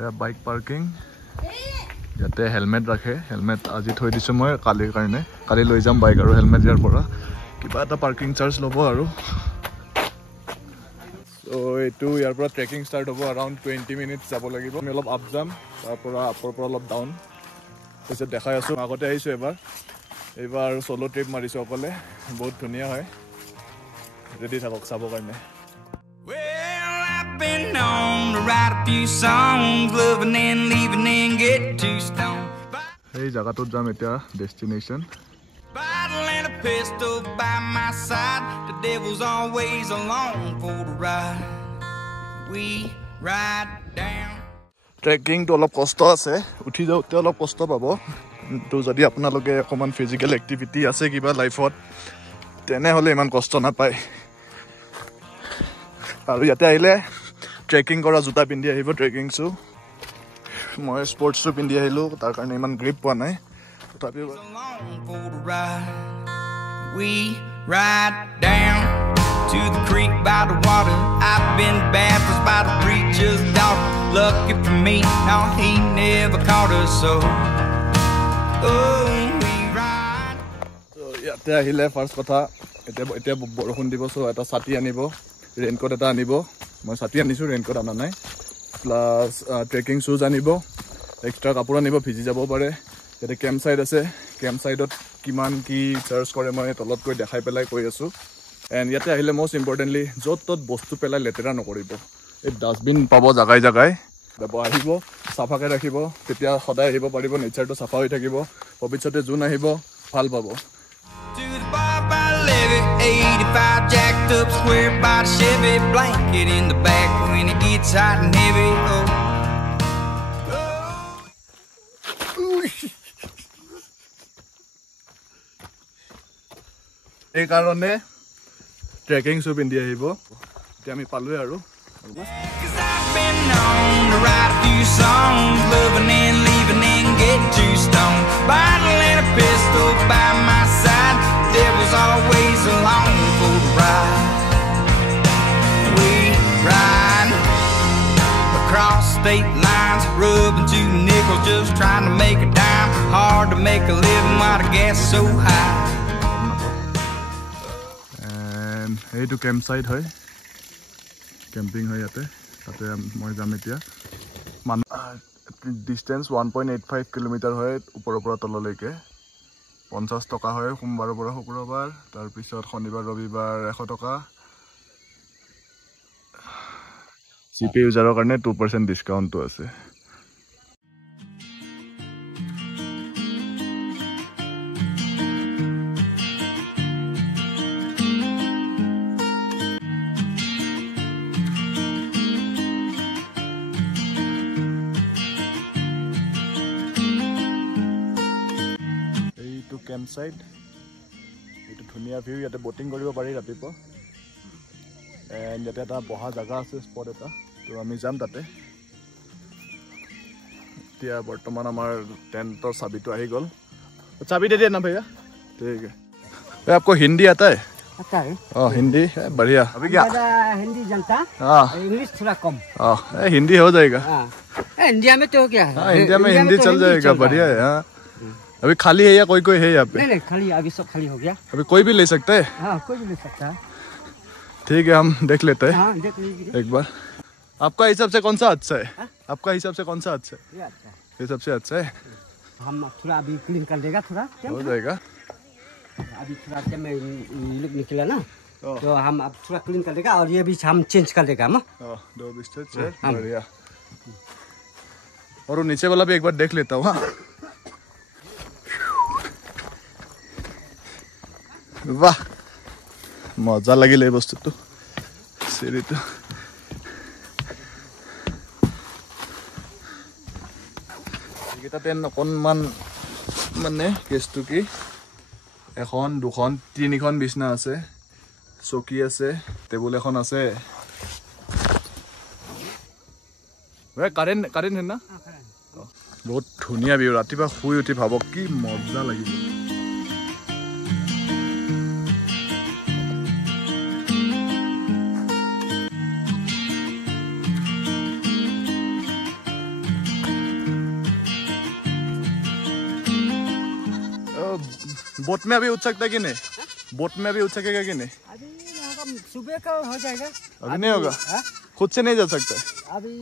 এয়া bike parking ইয়াতে helmet ৰাখে হেলমেট আজি থৈ দিছোঁ মই কালিৰ কাৰণে কালি লৈ যাম বাইক আৰু হেলমেট ইয়াৰ পৰা কিবা এটা পাৰ্কিং চাৰ্জ ল'ব আৰু চ' এইটো ইয়াৰ পৰা ট্ৰেকিং ষ্টাৰ্ট হ'ব এৰাউণ্ড 20 মিনিটছ যাব লাগিব আমি অলপ আপ যাম তাৰ পৰা আপৰ পৰা অলপ ডাউন তাৰপিছত দেখাই আছোঁ আগতে আহিছোঁ এইবাৰ চ'ল' ট্ৰিপ মাৰিছোঁ অকলে বহুত ধুনীয়া হয় ৰেডি থাকক চাবৰ কাৰণে Been known to write a few songs, loving and leaving and get too stoned. এই জায়গাটোত যাম এতিয়া destination Bottle and a pistol by my side. The devil's always along for the ride. We ride down. ট্ৰেকিংটো অলপ কষ্ট আছে উঠি যাওঁতে অলপ কষ্ট পাব কিন্তু যদি আপোনালোকে অকণমান ফিজিকেল এক্টিভিটি আছে কিবা লাইফত তেনেহ'লে ইমান কষ্ট নাপায় আৰু ইয়াতে আহিলে ট্ৰেকিং কৰা জোতা পিন্ধি আহিব ট্ৰেকিং শ্বু মই স্পৰ্টছ শ্বু পিন্ধি আহিলোঁ তাৰ কাৰণে ইমান গ্ৰিপ পোৱা নাই তথাপিও We ride down to the creek by the water. I've been baptized by the preacher's daughter. Lucky for me, no, he never caught us, so oh, we ride. So ইয়াতে আহিলে ফাৰ্ষ্ট কথা এতিয়া বৰষুণ দিব চ' এটা ছাতি আনিব ৰেইনকোট এটা আনিব মই ছাতি আনিছোঁ ৰেইনকোট অনা নাই প্লাছ ট্ৰেকিং শ্বুজ আনিব এক্সট্ৰা কাপোৰ আনিব ভিজি যাব পাৰে ইয়াতে কেম্প ছাইট আছে কেম্প ছাইটত কিমান কি চাৰ্জ কৰে মই তলত গৈ দেখাই পেলাই কৈ আছোঁ এণ্ড ইয়াতে আহিলে মষ্ট ইম্পৰ্টেণ্টলি য'ত ত'ত বস্তু পেলাই লেতেৰা নকৰিব এই ডাষ্টবিন পাব জাগাই জাগাই আহিব চাফাকৈ ৰাখিব তেতিয়া সদায় আহিব পাৰিব নেচাৰটো চাফা হৈ থাকিব ভৱিষ্যতে যোন আহিব ভাল পাব 85 jacked up square body Chevy blanket in the back when it gets hot and heavy. এই কাৰণে ট্ৰেকিং শ্বু পিন্ধি আহিব এতিয়া আমি পালোৱে আৰু Cause I've been known to write a few songs, loving and leaving and get too stoned. Bottle and a pistol by my side, devil's always along for the ride. We ride across state lines, rubbing 2 nickels, just trying to make a dime. Hard to make a living while the gas is so high. And এইটো camp site হয় camping হয় ইয়াতে তাতে মই যাম এতিয়া distance 1.85 kilometre হয় ওপৰৰ পৰা তললৈকে 50 টকা হয় সোমবাৰৰ পৰা শুক্ৰবাৰ তাৰপিছত শনিবাৰ ৰবিবাৰ 100 টকা CP ইউজাৰৰ কাৰণে 2% ডিছকাউণ্টটো আছে কেম্প ছাইট এইটো ধুনীয়া ভিউ ইয়াতে বটিং কৰিব পাৰি ৰাতিপুৱা এণ্ড ইয়াতে এটা বহা জাগা আছে স্পট এটা তো আমি যাম তাতে এতিয়া বৰ্তমান আমাৰ টেণ্টৰ চাবিটো আহি গ'ল চাবি दे देना भैया ठीक है आपको हिंदी आता है हिंदी है बढ़िया अभी क्या हिंदी जनता इंग्लिश थोड़ा कम हिंदी हो जाएगा इंडिया में तो क्या है इंडिया में हिंदी चल जाएगा बढ़िया है अभी खाली है या कोई है यहाँ पे नहीं खाली अभी सब खाली हो गया अभी कोई भी ले सकता है कोई भी ले सकता है ठीक है हम देख लेते हैं देख लीजिए एक बार आपका हिसाब से कौन सा अच्छा है आपका हिसाब से कौन सा अच्छा है ये सबसे अच्छा है हम थोड़ा अभी क्लीन कर देगा थोड़ा हो जाएगा अभी थोड़ा में लुक निकला ना तो हम अब थोड़ा क्लीन कर देगा और ये भी हम चेंज कर देगा हम 2 बिस्तर चेयर बढ़िया और वो नीचे वाला भी एक बार देख लेता हूँ वाह मजा লাগিলে এই বস্তুটো চিৰিটো এইকেইটা টেণ্ট অকণমান মানে কেছটো কি এখন দুখন তিনিখন বিছনা আছে চকী আছে টেবুল এখন আছে কাৰেণ্ট है ना বহুত ধুনীয়া ভিউ ৰাতিপুৱা শুই উঠি ভাবক কি মজা লাগিব बोट में अभी उठ सकता है कि नहीं? बोट में अभी उठ सकेगा कि नहीं? अभी यहाँ का सुबह का हो जाएगा। अभी नहीं होगा? खुद से नहीं जा सकता? अभी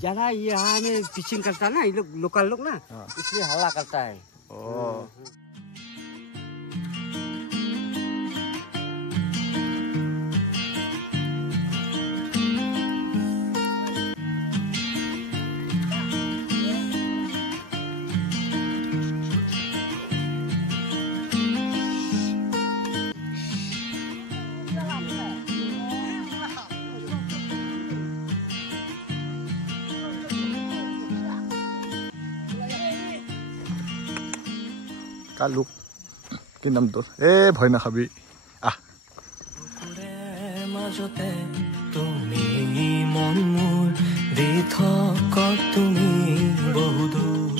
ज्यादा यहाँ में पिचिंग करता है ना, ये लोग लोकल लोग ना, इसलिए हल्ला करता है। কালু কি নাম তোর? এ ভয় না খাবি আহ। মাজতে তুমি মন মোৰ দি থাক তুমি বহুদূৰ।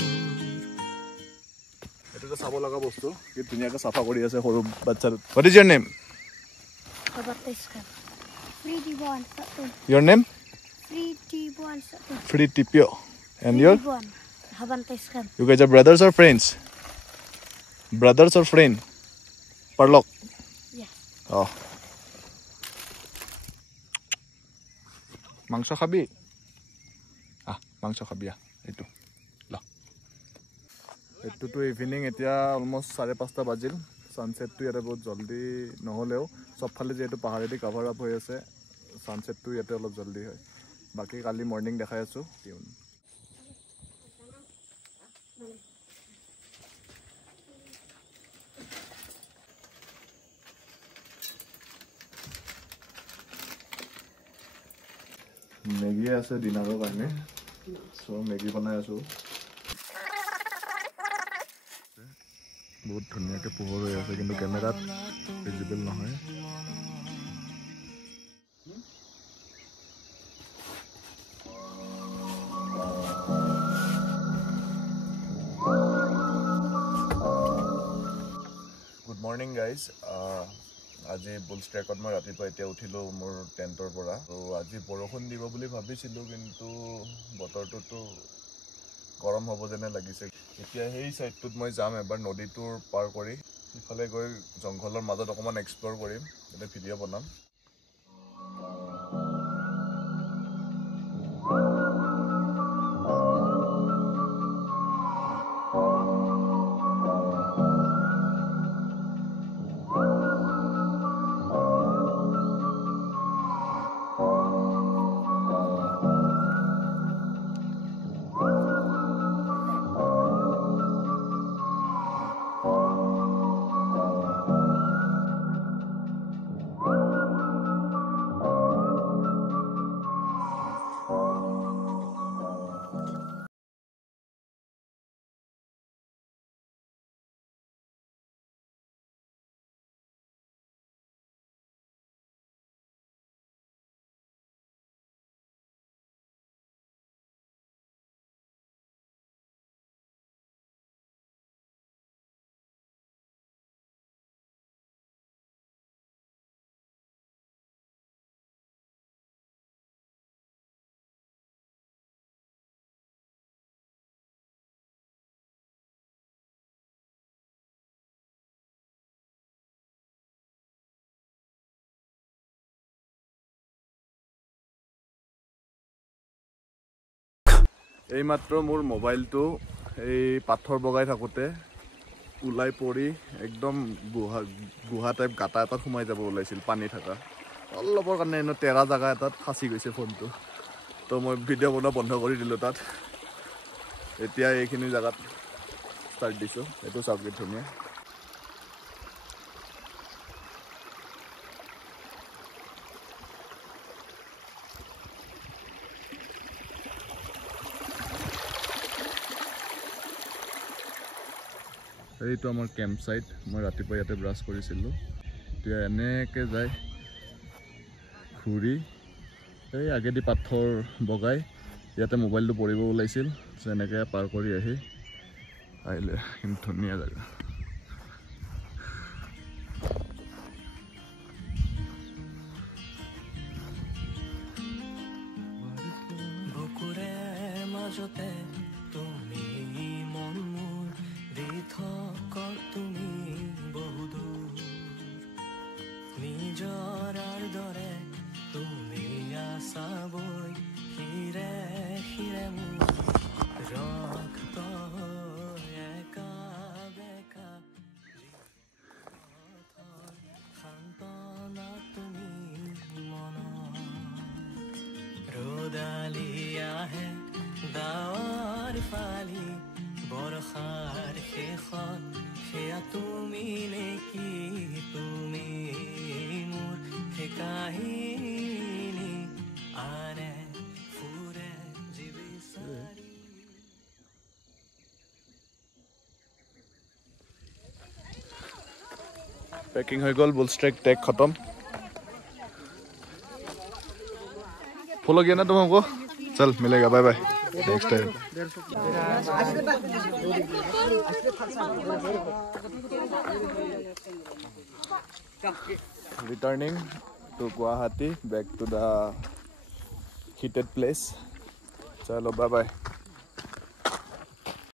এটা চাব লগা বস্তু, কি ধুনীয়াকৈ চাফা কৰি আছে সৰু বাচ্চাৰ। What is your name? Your name? Fritipio. And your? You guys are brothers or friends? Brothers or friend? Parlok? Yes. Oh. মাংস খাবি? মাংস খাবি এইটো ল। এইটোতো ইভিনিং, এতিয়া অলমষ্ট 5:30 বাজিল। ছানছেটটো ইয়াতে বহুত জলদি নহ'লেও চবফালে যিহেতু পাহাৰেদি কাভাৰ আপ হৈ আছে, ছানছেটটো ইয়াতে অলপ জলদি হয়। বাকী কালি মৰ্ণিং দেখাই আছোঁ। মেগী আছে ডিনাৰৰ কাৰণে, চ' মেগী বনাই আছোঁ। বহুত ধুনীয়াকৈ পোহৰ হৈ আছে, কিন্তু কেমেৰাত ভিজিবল নহয়। Good morning guys. আজি বুলছ ট্ৰেকত মই ৰাতিপুৱা এতিয়া উঠিলোঁ মোৰ টেণ্টৰ পৰা। ত' আজি বৰষুণ দিব বুলি ভাবিছিলোঁ, কিন্তু বতৰটোতো গৰম হ'ব যেনে লাগিছে। এতিয়া সেই ছাইডটোত মই যাম এবাৰ, নদীটোৰ পাৰ কৰি ইফালে গৈ জংঘলৰ মাজত অকণমান এক্সপ্ল'ৰ কৰিম, তাতে ভিডিঅ' বনাম। এইমাত্ৰ মোৰ মোবাইলটো এই পাথৰ বগাই থাকোঁতে ওলাই পৰি একদম গুহা টাইপ গাঁটা এটাত সোমাই যাব ওলাইছিল, পানী থকা অলপৰ কাৰণে এনে তেৰা জেগা এটাত ফাঁচি গৈছে ফোনটো। তো মই ভিডিঅ' বনোৱা বন্ধ কৰি দিলোঁ তাত। এতিয়া এইখিনি জেগাত ষ্টাৰ্ট দিছোঁ। এইটো চাওক কি ধুনীয়া। এইটো আমাৰ কেম্প ছাইট। মই ৰাতিপুৱা ইয়াতে ব্ৰাছ কৰিছিলোঁ। এতিয়া এনেকৈ যায় ঘূৰি এই আগেদি পাথৰ বগাই ইয়াতে মোবাইলটো পৰিব ওলাইছিল। এনেকৈ পাৰ কৰি আহি আহিলে। কিন্তু ধুনীয়া জেগা। বুকুৰে মাজতে তুমি মন মোৰ দি থাক তুমি বহু ফালি আহে ডাৱৰ ফালি বৰষাৰ শেষত সেয়া তুমি নেকি তুমি মোৰ সেই কাহিনী আনে ফুৰে জীৱিচাৰি पैकिंग हो गल बुल स्ट्रैक टैग खत्म फॉलो किया ना तुम हमको चल मिलेगा bye bye next time returning to Guwahati back to the heated place चलो बाय बाय